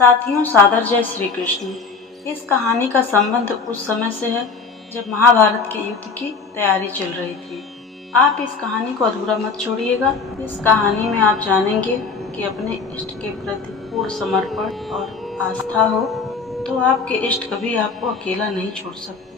साथियों, सादर जय श्री कृष्ण। इस कहानी का संबंध उस समय से है जब महाभारत के युद्ध की तैयारी चल रही थी। आप इस कहानी को अधूरा मत छोड़िएगा। इस कहानी में आप जानेंगे कि अपने इष्ट के प्रति पूर्ण समर्पण और आस्था हो तो आपके इष्ट कभी आपको अकेला नहीं छोड़ सकते।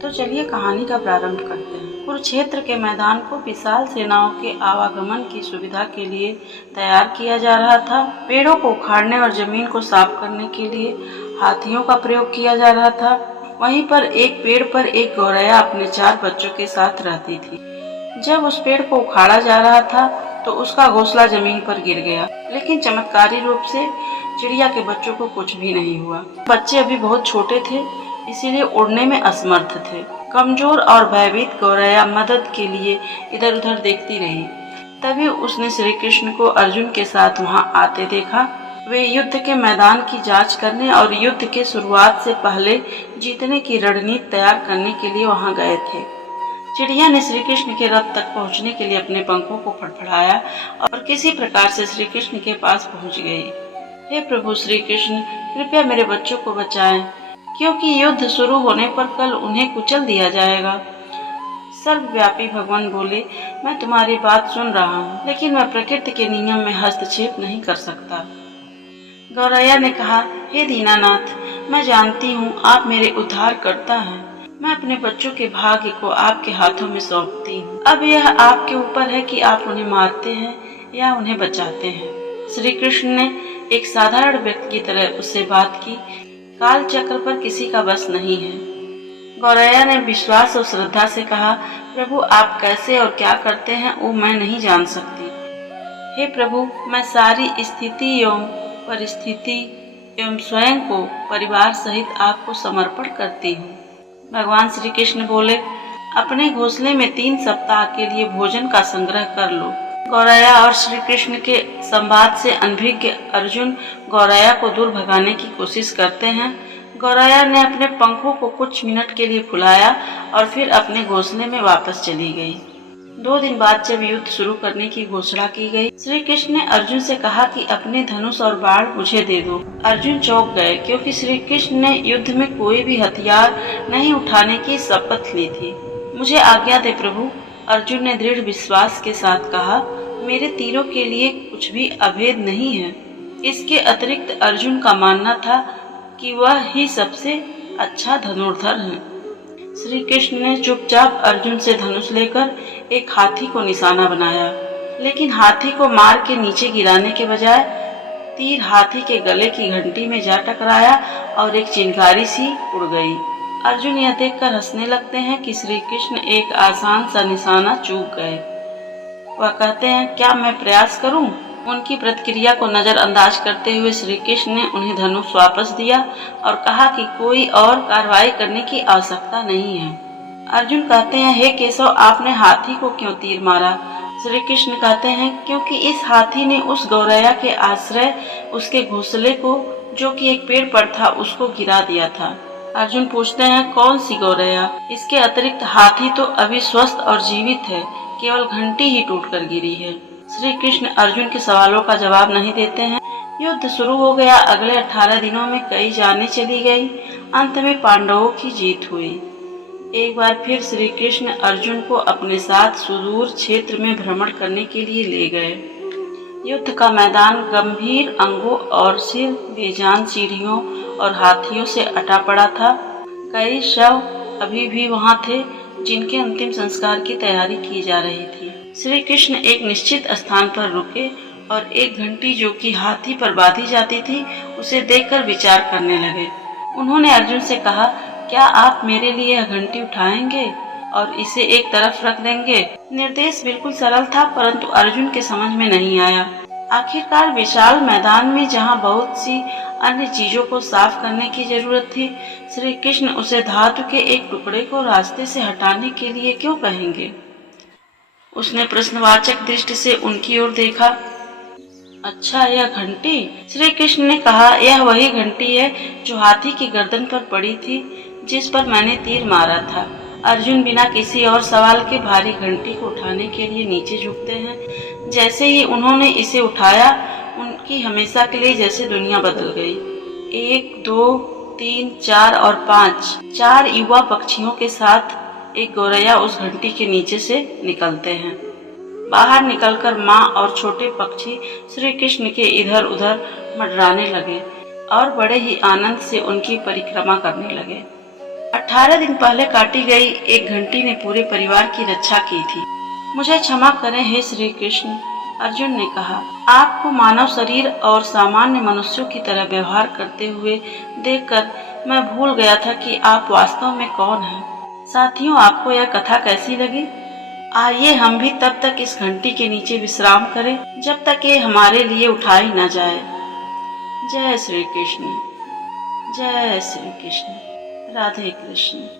तो चलिए कहानी का प्रारंभ करते हैं। कुरुक्षेत्र के मैदान को विशाल सेनाओं के आवागमन की सुविधा के लिए तैयार किया जा रहा था। पेड़ों को उखाड़ने और जमीन को साफ करने के लिए हाथियों का प्रयोग किया जा रहा था। वहीं पर एक पेड़ पर एक गौरैया अपने 4 बच्चों के साथ रहती थी। जब उस पेड़ को उखाड़ा जा रहा था तो उसका घोंसला जमीन पर गिर गया, लेकिन चमत्कारी रूप से चिड़िया के बच्चों को कुछ भी नहीं हुआ। बच्चे अभी बहुत छोटे थे, इसीलिए उड़ने में असमर्थ थे। कमजोर और भयभीत गौरैया मदद के लिए इधर उधर देखती रही। तभी उसने श्री कृष्ण को अर्जुन के साथ वहां आते देखा। वे युद्ध के मैदान की जांच करने और युद्ध के शुरुआत से पहले जीतने की रणनीति तैयार करने के लिए वहां गए थे। चिड़िया ने श्री कृष्ण के रथ तक पहुंचने के लिए अपने पंखों को फड़फड़ाया और किसी प्रकार से श्री कृष्ण के पास पहुंच गई। हे प्रभु श्री कृष्ण, कृपया मेरे बच्चों को बचाएं, क्योंकि युद्ध शुरू होने पर कल उन्हें कुचल दिया जाएगा। सर्वव्यापी भगवान बोले, मैं तुम्हारी बात सुन रहा हूँ, लेकिन मैं प्रकृति के नियम में हस्तक्षेप नहीं कर सकता। गौरैया ने कहा, हे दीनानाथ, मैं जानती हूँ आप मेरे उद्धार करता हैं। मैं अपने बच्चों के भाग्य को आपके हाथों में सौंपती हूँ। अब यह आपके ऊपर है कि आप उन्हें मारते हैं या उन्हें बचाते हैं। श्री कृष्ण ने एक साधारण व्यक्ति की तरह उससे बात की। काल चक्र पर किसी का बस नहीं है। गौरैया ने विश्वास और श्रद्धा से कहा, प्रभु आप कैसे और क्या करते हैं वो मैं नहीं जान सकती। हे प्रभु, मैं सारी स्थिति एवं परिस्थिति एवं स्वयं को परिवार सहित आपको समर्पण करती हूँ। भगवान श्री कृष्ण बोले, अपने घोंसले में 3 सप्ताह के लिए भोजन का संग्रह कर लो। गौरैया और श्री कृष्ण के संवाद से अनभिज्ञ अर्जुन गौरैया को दूर भगाने की कोशिश करते हैं। गौरैया ने अपने पंखों को कुछ मिनट के लिए फुलाया और फिर अपने घोंसले में वापस चली गई। 2 दिन बाद जब युद्ध शुरू करने की घोषणा की गई, श्री कृष्ण ने अर्जुन से कहा कि अपने धनुष और बाण मुझे दे दो। अर्जुन चौंक गए, क्योंकि श्री कृष्ण ने युद्ध में कोई भी हथियार नहीं उठाने की शपथ ली थी। मुझे आज्ञा दे प्रभु, अर्जुन ने दृढ़ विश्वास के साथ कहा। मेरे तीरों के लिए कुछ भी अभेद नहीं है। इसके अतिरिक्त अर्जुन का मानना था कि वह ही सबसे अच्छा धनुर्धर है। श्री कृष्ण ने चुपचाप अर्जुन से धनुष लेकर एक हाथी को निशाना बनाया, लेकिन हाथी को मार के नीचे गिराने के बजाय तीर हाथी के गले की घंटी में जा टकराया और एक चिंगारी सी उड़ गई। अर्जुन यह देखकर हंसने लगते हैं कि श्री कृष्ण एक आसान सा निशाना चूक गए। वह कहते हैं, क्या मैं प्रयास करूं? उनकी प्रतिक्रिया को नजरअंदाज करते हुए श्री कृष्ण ने उन्हें धनुष वापस दिया और कहा कि कोई और कार्रवाई करने की आवश्यकता नहीं है। अर्जुन कहते हैं, हे केशव, आपने हाथी को क्यों तीर मारा? श्री कृष्ण कहते हैं, क्योंकि इस हाथी ने उस गौरैया के आश्रय उसके घोंसले को, जो कि एक पेड़ पर था, उसको गिरा दिया था। अर्जुन पूछते हैं, कौन सी गौरैया? इसके अतिरिक्त हाथी तो अभी स्वस्थ और जीवित है, केवल घंटी ही टूटकर गिरी है। श्री कृष्ण अर्जुन के सवालों का जवाब नहीं देते हैं। युद्ध शुरू हो गया। अगले 18 दिनों में कई जानें चली गई। अंत में पांडवों की जीत हुई। एक बार फिर श्री कृष्ण अर्जुन को अपने साथ सुदूर क्षेत्र में भ्रमण करने के लिए ले गए। युद्ध का मैदान गंभीर अंगों और सिर बेजान सीढ़ियों और हाथियों से अटा पड़ा था। कई शव अभी भी वहां थे, जिनके अंतिम संस्कार की तैयारी की जा रही थी। श्री कृष्ण एक निश्चित स्थान पर रुके और एक घंटी, जो कि हाथी पर बांधी जाती थी, उसे देखकर विचार करने लगे। उन्होंने अर्जुन से कहा, क्या आप मेरे लिए यह घंटी उठाएंगे और इसे एक तरफ रख देंगे? निर्देश बिल्कुल सरल था, परंतु अर्जुन के समझ में नहीं आया। आखिरकार विशाल मैदान में जहाँ बहुत सी अन्य चीजों को साफ करने की जरूरत थी, श्री कृष्ण उसे धातु के एक टुकड़े को रास्ते से हटाने के लिए क्यों कहेंगे? उसने प्रश्नवाचक दृष्टि से उनकी ओर देखा। अच्छा, यह घंटी? श्री कृष्ण ने कहा, यह वही घंटी है जो हाथी की गर्दन पर पड़ी थी, जिस पर मैंने तीर मारा था। अर्जुन बिना किसी और सवाल के भारी घंटी को उठाने के लिए नीचे झुकते हैं। जैसे ही उन्होंने इसे उठाया, उनकी हमेशा के लिए जैसे दुनिया बदल गई। 1, 2, 3, 4 और 5 4 युवा पक्षियों के साथ एक गौरैया उस घंटी के नीचे से निकलते हैं। बाहर निकलकर माँ और छोटे पक्षी श्री कृष्ण के इधर उधर मंडराने लगे और बड़े ही आनंद से उनकी परिक्रमा करने लगे। 18 दिन पहले काटी गई एक घंटी ने पूरे परिवार की रक्षा की थी। मुझे क्षमा करें हे श्री कृष्ण, अर्जुन ने कहा। आपको मानव शरीर और सामान्य मनुष्यों की तरह व्यवहार करते हुए देखकर मैं भूल गया था कि आप वास्तव में कौन हैं। साथियों, आपको यह कथा कैसी लगी? आइए हम भी तब तक इस घंटी के नीचे विश्राम करें जब तक ये हमारे लिए उठाई न जाए। जय श्री कृष्ण, जय श्री कृष्ण, राधे कृष्ण।